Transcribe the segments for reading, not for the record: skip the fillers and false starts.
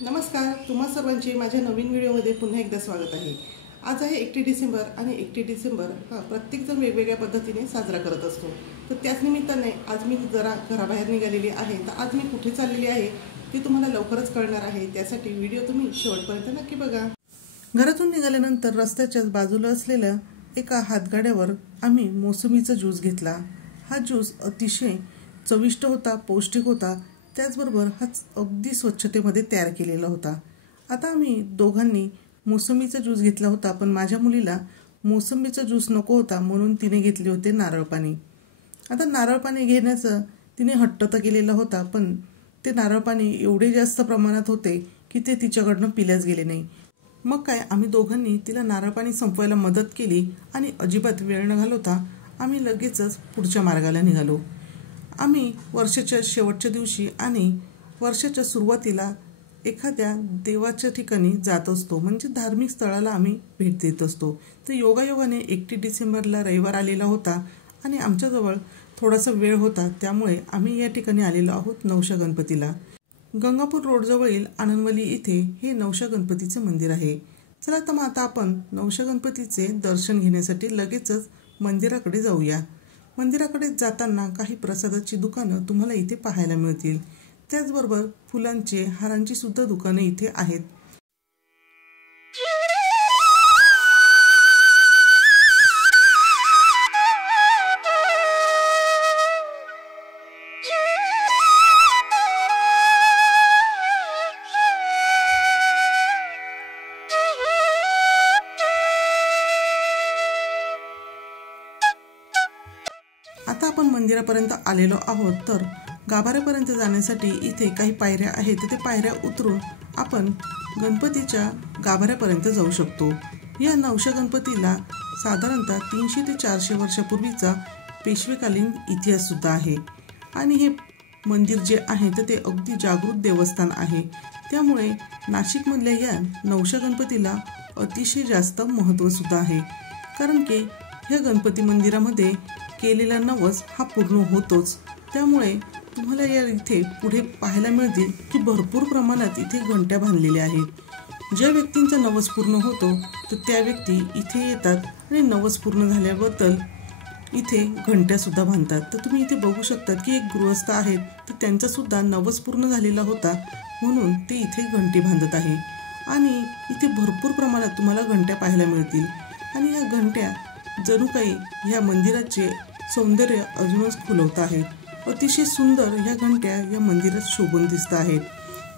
नमस्कार, तुम्हा सर्वांचे माझ्या नवीन व्हिडिओमध्ये पुन्हा एकदा स्वागत आहे। आज आहे 31 डिसेंबर आणि 31 डिसेंबर हा प्रत्येकजण वेगवेगळ्या पद्धतीने साजरा करत असतो। तर त्याच निमित्ताने आज मी जरा घराबाहेर निघालेली आहे। तर आज मी कुठे चाललेली आहे ते तुम्हाला लवकरच कळणार आहे। त्यासाठी व्हिडिओ तुम्ही शेवटपर्यंत नक्की बघा। घरातून निघाल्यानंतर रस्त्याच्या बाजूला असलेल्या एका हातगाड्यावर आम्ही मोसंबीचा ज्यूस घेतला। हा ज्यूस अतिशय चविष्ट होता, पौष्टिक होता। त्याचबरोबर हा अगदी स्वच्छतेमध्ये तयार केलेला होता। आता आम्ही दोघांनी मोसंबीचा ज्यूस घेतला होता, पण माझ्या मुलीला मोसंबीचा ज्यूस नको होता म्हणून तिने घेतले होते नारळ पाणी। आता नारळ पाणी घेण्याचं तिने हट्ट तर केलेला होता, पण ते नारळ पाणी एवढे जास्त प्रमाणात होते की ते तिच्याकडनं पिल्याच गेले नाही। मग काय, आम्ही दोघांनी तिला नारळ पाणी संपवायला मदत केली आणि अजिबात वेळ न घालवता आम्ही लगेचच पुढच्या मार्गाला निघालो। आम्ही वर्षाच्या शेवटच्या दिवशी आणि वर्षाच्या सुरुवातीला एखाद्या देवाच्या ठिकाणी जात असतो, म्हणजे धार्मिक स्थळाला आम्ही भेट देत असतो। तर योगायोगाने 31 डिसेंबरला रविवार आलेला होता आणि आमच्याजवळ थोडासा वेळ होता, त्यामुळे आम्ही या ठिकाणी आलेलो आहोत नवशा गणपतीला। गंगापूर रोडजवळील आनंदवली इथे हे नवशा गणपतीचे मंदिर आहे। चला तर मग आता आपण नवशा गणपतीचे दर्शन घेण्यासाठी लगेचच मंदिराकडे जाऊया। मंदिराकडे जाताना काही प्रसादाची दुकानं तुम्हाला इथे पाहायला मिळतील। त्याचबरोबर फुलांचे, हारांची सुद्धा दुकानं इथे आहेत। आता आपण मंदिरापर्यंत आलेलो आहोत। तर गाभाऱ्यापर्यंत जाण्यासाठी इथे काही पायऱ्या आहेत, ते पायऱ्या उतरून आपण गणपतीच्या गाभाऱ्यापर्यंत जाऊ शकतो। या नवशा गणपतीला साधारणतः 300 ते 400 वर्षापूर्वीचा पेशवेकालीन इतिहास सुद्धा आहे आणि हे मंदिर जे आहे ते अगदी जागृत देवस्थान आहे। त्यामुळे नाशिकमधल्या या नवशा गणपतीला अतिशय जास्त महत्त्व सुद्धा आहे, कारण की ह्या गणपती मंदिरामध्ये केलेला नवस हा पूर्ण होतोच। त्यामुळे तुम्हाला या इथे पुढे पाहायला मिळतील की भरपूर प्रमाणात इथे घंट्या बांधलेल्या आहेत। ज्या व्यक्तींचा नवस पूर्ण होतो तर त्या व्यक्ती इथे येतात आणि नवस पूर्ण झाल्याबद्दल इथे घंट्या सुद्धा बांधतात। तर तुम्ही इथे बघू शकता की एक गृहस्थ आहेत, तर त्यांचा सुद्धा नवस पूर्ण झालेला होता म्हणून ते इथे घंटी बांधत आहे आणि इथे भरपूर प्रमाणात तुम्हाला घंट्या पाहायला मिळतील आणि या घंट्या जणू काही ह्या मंदिराचे सौंदर्य अजूनच खुलवत आहेत। अतिशय सुंदर ह्या घंट्या या मंदिरात शोभून दिसत आहेत।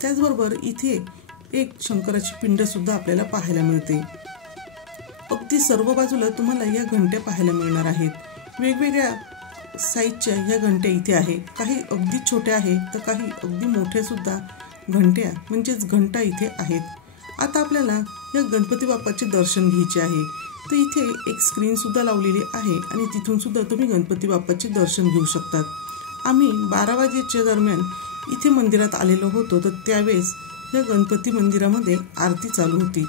त्याचबरोबर इथे एक शंकराची पिंड सुद्धा आपल्याला पाहायला मिळते। अगदी सर्व बाजूला तुम्हाला या घंट्या पाहायला मिळणार आहेत। वेगवेगळ्या साईजच्या ह्या घंट्या इथे आहेत, काही अगदी छोट्या आहेत तर काही अगदी मोठ्या सुद्धा घंट्या म्हणजेच घंटा इथे आहेत। आता आपल्याला या गणपती बाप्पाचे दर्शन घ्यायचे आहे, तर इथे एक स्क्रीन सुद्धा लावलेली आहे आणि तिथून सुद्धा तुम्ही गणपती बाप्पाचे दर्शन घेऊ शकतात। आम्ही 12 वाजेच्या दरम्यान इथे मंदिरात आलेलो होतो, तर त्यावेळेस या गणपती मंदिरामध्ये आरती चालू होती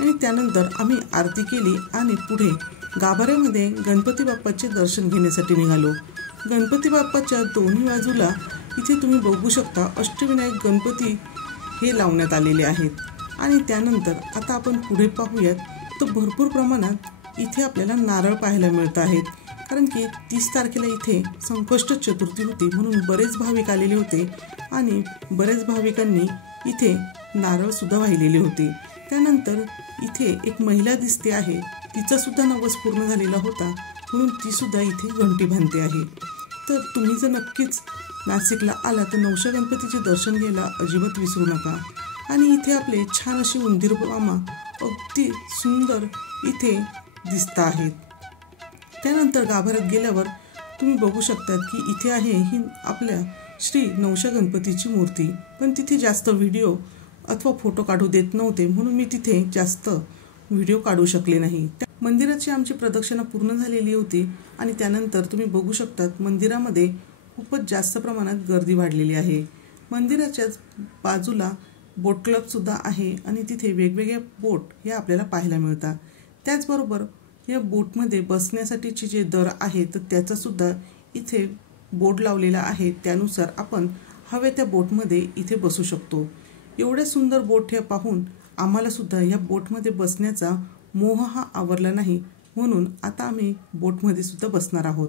आणि त्यानंतर आम्ही आरती केली आणि पुढे गाभाऱ्यामध्ये गणपती बाप्पाचे दर्शन घेण्यासाठी निघालो। गणपती बाप्पाच्या दोन्ही बाजूला इथे तुम्ही बघू शकता अष्टविनायक गणपती हे लावण्यात आलेले आहेत आणि त्यानंतर आता आपण पुढे पाहूयात, तर भरपूर प्रमाणात इथे आपल्याला नारळ पाहायला मिळत आहेत, कारण की 30 तारखेला इथे संकष्ट चतुर्थी होती म्हणून बरेच भाविक आलेले होते आणि बरेच भाविकांनी इथे नारळ सुद्धा वाहिलेले होते। त्यानंतर इथे एक महिला दिसते आहे, तिचा सुद्धा नवस पूर्ण झालेला होता म्हणून ती सुद्धा इथे घंटी बांधते आहे। तर तुम्ही जर नक्कीच नाशिकला आला तर नवशा गणपतीचे दर्शन घ्यायला अजिबात विसरू नका। आणि इथे आपले छान असे उंदीर मामा अगदी सुंदर इथे दिसत आहेत। त्यानंतर गाभाऱ्यात गेल्यावर तुम्ही बघू शकतात की इथे आहे ही आपल्या श्री नवशा गणपतीची मूर्ती, पण तिथे जास्त व्हिडिओ अथवा फोटो काढू देत नव्हते म्हणून मी तिथे जास्त व्हिडिओ काढू शकले नाही। मंदिराची आमची प्रदक्षिणा पूर्ण झालेली होती आणि त्यानंतर तुम्ही बघू शकतात मंदिरामध्ये खूपच जास्त प्रमाणात गर्दी वाढलेली आहे। मंदिराच्याच बाजूला बोट क्लब सुद्धा आहे आणि तिथे वेगवेगळ्या बोट हे आपल्याला पाहायला मिळतात। त्याचबरोबर या बोटमध्ये बसण्यासाठीचे जे दर आहे तर त्याचा सुद्धा इथे बोर्ड लावलेला आहे, त्यानुसार आपण हवे त्या बोटमध्ये इथे बसू शकतो। एवढ्या सुंदर बोट हे पाहून आम्हाला सुद्धा या बोटमध्ये बसण्याचा मोह हा आवरला नाही, म्हणून आता आम्ही बोटमध्ये सुद्धा बसणार आहोत.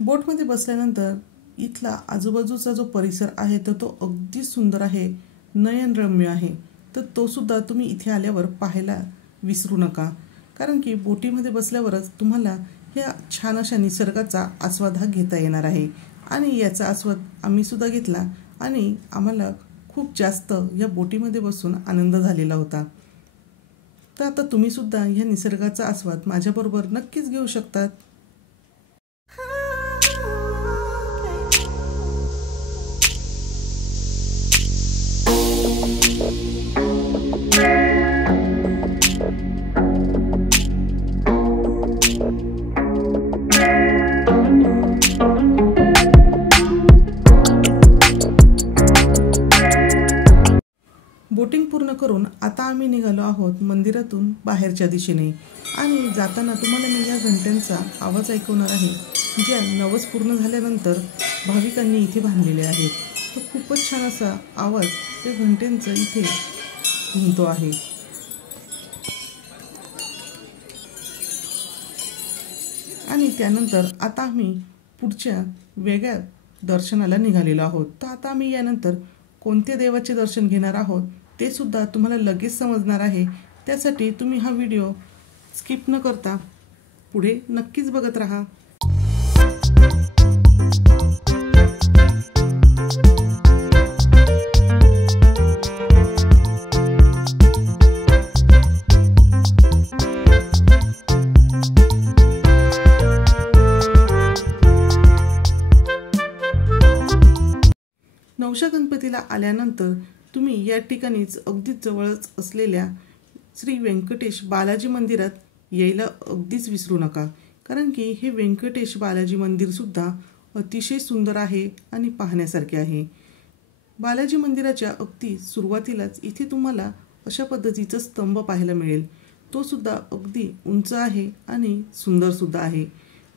बोटमध्ये बसल्यानंतर इथला आजूबाजूचा जो परिसर आहे तर तो अगदी सुंदर आहे, नयनरम्य आहे. तर तो सुद्धा तुम्ही इथे आल्यावर पाहायला विसरू नका, कारण की बोटीमध्ये बसल्यावरच तुम्हाला या छान अशा निसर्गाचा आस्वाद हा घेता येणार आहे. आणि याचा आस्वाद आम्ही सुद्धा घेतला आणि आम्हाला खूप जास्त या बोटीमध्ये बसून आनंद झालेला होता. तर आता तुम्ही सुद्धा या निसर्गाचा आस्वाद माझ्याबरोबर नक्कीच घेऊ शकतात. बोटिंग पूर्ण करून आता आम्ही निघालो आहोत मंदिरातून बाहेरच्या दिशेने. आणि जाताना तुम्हाला मी या घंट्यांचा आवाज ऐकवणार आहे, ज्या नवस पूर्ण झाल्यानंतर भाविकांनी इथे बांधलेले आहेत. तर खूपच छान असा आवाज या घंट्यांचा इथे घुमतो आहे. आणि त्यानंतर आता आम्ही पुढच्या वेगळ्या दर्शनाला निघालेलो आहोत. तर आता आम्ही यानंतर कोणत्या देवाचे दर्शन घेणार आहोत ते सुद्धा तुम्हाला लगेच समजणार आहे. त्यासाठी तुम्ही हा व्हिडिओ स्किप न करता पुढे नक्कीच बघत राहा. नवशा गणपतीला आल्यानंतर तुम्ही या ठिकाणीच अगदीच जवळच असलेल्या श्री व्यंकटेश बालाजी मंदिरात यायला अगदीच विसरू नका, कारण की हे व्यंकटेश बालाजी मंदिरसुद्धा अतिशय सुंदर आहे आणि पाहण्यासारखे आहे. बालाजी मंदिराच्या अगदी सुरुवातीलाच इथे तुम्हाला अशा पद्धतीचा स्तंभ पाहायला मिळेल. तो सुद्धा अगदी उंच आहे आणि सुंदरसुद्धा आहे.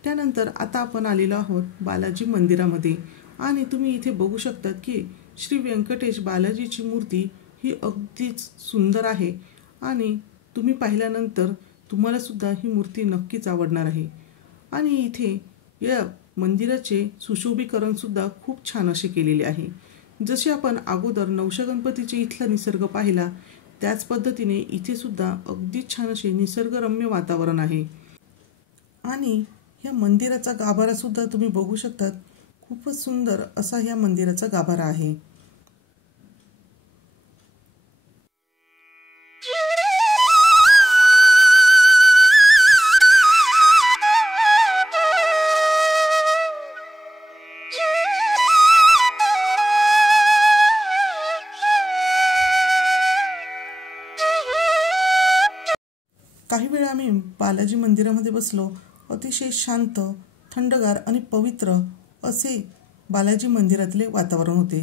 त्यानंतर आता आपण आलेलो आहोत बालाजी मंदिरामध्ये आणि तुम्ही इथे बघू शकतात की श्री व्यंकटेश बालाजीची मूर्ती ही अगदीच सुंदर आहे आणि तुम्ही पाहिल्यानंतर तुम्हाला सुद्धा ही मूर्ती नक्कीच आवडणार आहे. आणि इथे या मंदिराचे सुशोभीकरण सुद्धा खूप छान असे केलेले आहे. जसे आपण अगोदर नवशा गणपतीचे इथला निसर्ग पाहिला त्याच पद्धतीने इथे सुद्धा अगदीच छान असे निसर्गरम्य वातावरण आहे. आणि या मंदिराचा गाभारा सुद्धा तुम्ही बघू शकतात. खूपच सुंदर असा या मंदिराचा गाभारा आहे. काही वेळा आम्ही बालाजी मंदिरामध्ये बसलो. अतिशय शांत, थंडगार आणि पवित्र असे बालाजी मंदिरातले वातावरण होते.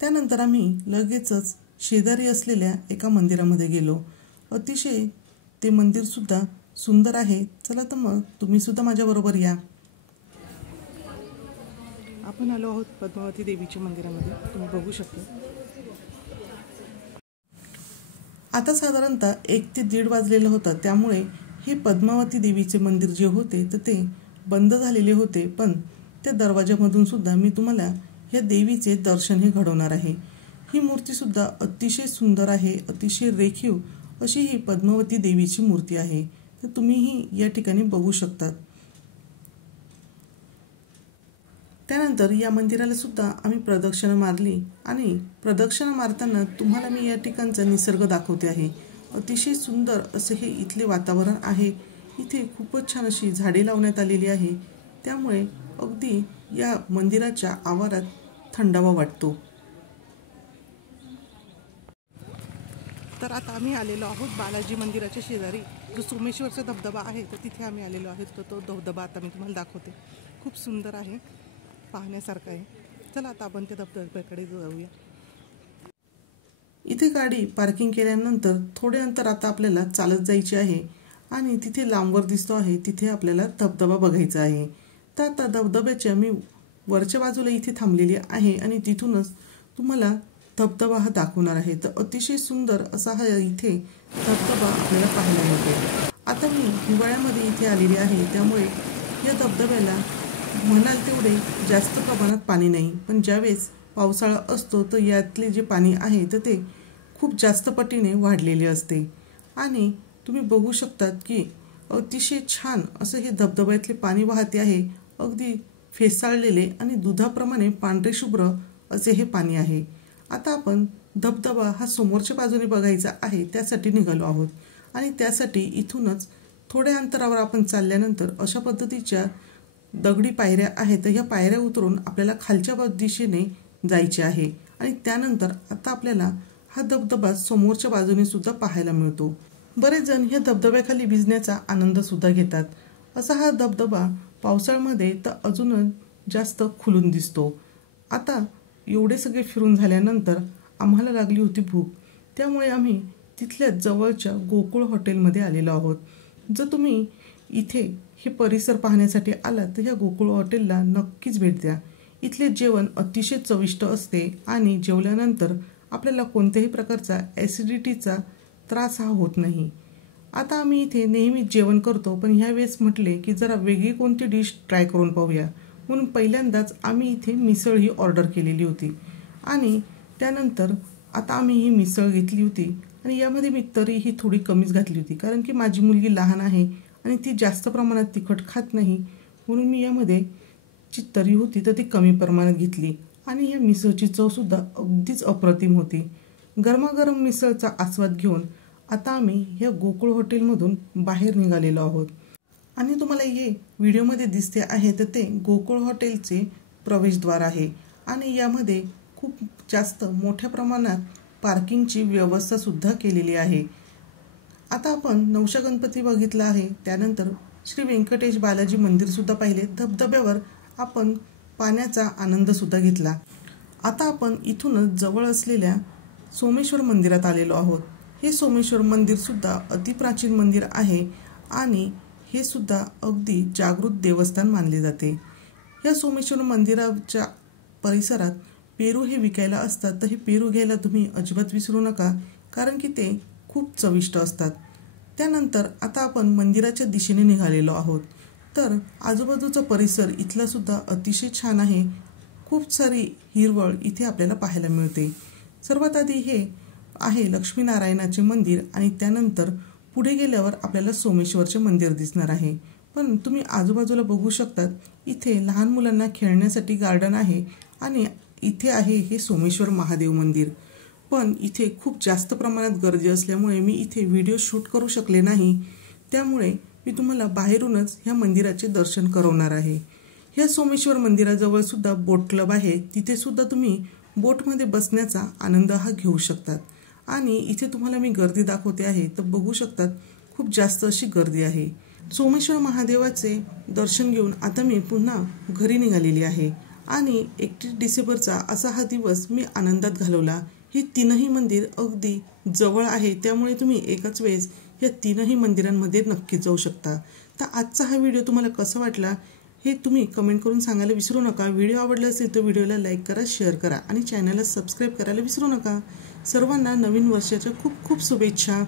त्यानंतर आम्ही लगेचच शेजारी असलेल्या एका मंदिरामध्ये गेलो. अतिशय ते मंदिरसुद्धा सुंदर आहे. चला तर मग तुम्ही सुद्धा माझ्याबरोबर या. आपण आलो आहोत पद्मावती देवीच्या मंदिरामध्ये. तुम्ही बघू शकता आता साधारणतः 1 ते 1:30 वाजलेलं होतं, त्यामुळे हे पद्मावती देवीचे मंदिर जे होते तर ते बंद झालेले होते. पण त्या दरवाजामधून सुद्धा मी तुम्हाला या देवीचे दर्शन हे घडवणार आहे. ही मूर्ती सुद्धा अतिशय सुंदर आहे. अतिशय रेखीव अशी ही पद्मावती देवीची मूर्ती आहे. तर तुम्हीही या ठिकाणी बघू शकतात. त्यानंतर या मंदिराला सुद्धा आम्ही प्रदक्षिणा मारली आणि प्रदक्षिणा मारताना तुम्हाला मी या ठिकाणचा निसर्ग दाखवते आहे. अतिशय सुंदर असे हे इथले वातावरण आहे. इथे खूपच छान अशी झाडे लावण्यात आलेली आहे. त्यामुळे अगदी या मंदिराच्या आवारात थंडावा वाटतो. तर आता आम्ही आलेलो आहोत बालाजी मंदिराच्या शेजारी जो सोमेश्वरचा धबधबा आहे, तर तिथे आम्ही आलेलो आहोत. तर तो धबधबा आता मी तुम्हाला दाखवते. खूप सुंदर आहे, पाहण्यासारखं आहे. चला आता आपण त्या धबधब्याकडे जाऊया. इथे गाडी पार्किंग केल्यानंतर थोडे अंतर आता आपल्याला चालत जायचे आहे आणि तिथे लांबवर दिसतो आहे तिथे आपल्याला धबधबा बघायचा आहे. तर आता धबधब्याच्या मी वरच्या बाजूला इथे थांबलेली आहे आणि तिथूनच तुम्हाला धबधबा हा दाखवणार आहे. तर अतिशय सुंदर असा हा इथे धबधबा आपल्याला पाहायला मिळतो. आता मी हिवाळ्यामध्ये इथे आलेली आहे, त्यामुळे या धबधब्याला म्हणाल तेवढे जास्त प्रमाणात पाणी नाही, पण ज्यावेळेस पावसाळा असतो तर यातले जे पाणी आहे तर ते खूप जास्त पटीने वाढलेले असते. आणि तुम्ही बघू शकतात की अतिशय छान असं हे धबधब्यातले पाणी वाहते आहे. अगदी फेसाळलेले आणि दुधाप्रमाणे पांढरे शुभ्र असे हे पाणी आहे. आता आपण धबधबा हा समोरच्या बाजूने बघायचा आहे, त्यासाठी निघालो आहोत. आणि त्यासाठी इथूनच थोड्या अंतरावर आपण चालल्यानंतर अशा पद्धतीच्या दगडी पायऱ्या आहेत. तर ह्या पायऱ्या उतरून आपल्याला खालच्या दिशेने जायचे आहे आणि त्यानंतर आता आपल्याला हा धबधबा समोरच्या बाजूने सुद्धा पाहायला मिळतो. बरेच जण ह्या धबधब्याखाली भिजण्याचा आनंद सुद्धा घेतात. असा हा धबधबा पावसाळ्यामध्ये तर अजूनच जास्त खुलून दिसतो. आता एवढे सगळे फिरून झाल्यानंतर आम्हाला लागली होती भूक, त्यामुळे आम्ही तिथल्या जवळच्या गोकुळ हॉटेलमध्ये आलेलो आहोत. जर तुम्ही इथे हे परिसर पाहण्यासाठी आलात तर ह्या गोकुळ हॉटेलला नक्कीच भेट द्या. इथले जेवण अतिशय चविष्ट असते आणि जेवल्यानंतर आपल्याला कोणत्याही प्रकारचा ॲसिडिटीचा त्रास हा होत नाही. आता आम्ही इथे नेहमीच जेवण करतो, पण ह्यावेळेस म्हटले की जरा वेगळी कोणती डिश ट्राय करून पाहूया, म्हणून पहिल्यांदाच आम्ही इथे मिसळ ही ऑर्डर केलेली होती. आणि त्यानंतर आता आम्ही ही मिसळ घेतली होती आणि यामध्ये मी तरीही थोडी कमीच घातली होती, कारण की माझी मुलगी लहान आहे आणि ती जास्त प्रमाणात तिखट खात नाही, म्हणून मी यामध्ये जी तरी होती तर ती कमी प्रमाणात घेतली. आणि या मिसळची चवसुद्धा अगदीच अप्रतिम होती. गरमागरम मिसळचा आस्वाद घेऊन आता आम्ही ह्या गोकुळ हॉटेलमधून बाहेर निघालेलो आहोत. आणि तुम्हाला हे व्हिडिओमध्ये दिसते आहे तर ते गोकुळ हॉटेलचे प्रवेशद्वार आहे आणि यामध्ये खूप जास्त मोठ्या प्रमाणात पार्किंगची व्यवस्था सुद्धा केलेली आहे. आता आपण नवशा गणपती बघितला आहे, त्यानंतर श्री व्यंकटेश बालाजी मंदिर सुद्धा पाहिले. धबधब्यावर आपण पाण्याचा आनंद सुद्धा घेतला. आता आपण इथूनच जवळ असलेल्या सोमेश्वर मंदिरात आलेलो आहोत. हे सोमेश्वर मंदिर सुद्धा अतिप्राचीन मंदिर आहे आणि हे सुद्धा अगदी जागृत देवस्थान मानले जाते. या सोमेश्वर मंदिराच्या परिसरात पेरू हे विकायला असतात, तर हे पेरू घ्यायला तुम्ही अजिबात विसरू नका, कारण की ते खूप चविष्ट असतात. त्यानंतर आता आपण मंदिराच्या दिशेने निघालेलो आहोत. तर आजूबाजूचा परिसर इथला सुद्धा अतिशय छान आहे. खूप सारी हिरवळ इथे आपल्याला पाहायला मिळते. सर्वात आधी हे आहे लक्ष्मीनारायणाचे मंदिर आणि त्यानंतर पुढे गेल्यावर आपल्याला सोमेश्वरचे मंदिर दिसणार आहे. पण तुम्ही आजूबाजूला बघू शकतात इथे लहान मुलांना खेळण्यासाठी गार्डन आहे आणि इथे आहे हे सोमेश्वर महादेव मंदिर. पण इथे खूप जास्त प्रमाणात गर्दी असल्यामुळे मी इथे व्हिडिओ शूट करू शकले नाही, त्यामुळे मी तुम्हाला बाहेरूनच ह्या मंदिराचे दर्शन करवणार आहे. ह्या सोमेश्वर मंदिराजवळ सुद्धा बोट क्लब आहे, तिथे सुद्धा तुम्ही बोटमध्ये बसण्याचा आनंद हा घेऊ शकतात. आणि इथे तुम्हाला मी गर्दी दाखवते आहे, तर बघू शकतात खूप जास्त अशी गर्दी आहे. सोमेश्वर महादेवाचे दर्शन घेऊन आता मी पुन्हा घरी निघालेली आहे आणि 31 डिसेंबरचा असा हा दिवस मी आनंदात घालवला. ही तीनही मंदिर अगदी जवळ आहे, त्यामुळे तुम्ही एकाच वेळेस या तीनही मंदिरांमध्ये नक्कीच जाऊ शकता. तर आजचा हा व्हिडिओ तुम्हाला कसा वाटला हे तुम्ही कमेंट करून सांगायला विसरू नका. व्हिडिओ आवडला असेल तर व्हिडिओला लाईक करा, शेअर करा आणि चॅनलला सबस्क्राईब करायला विसरू नका. सर्वांना नवीन वर्षाच्या खूप खूप शुभेच्छा.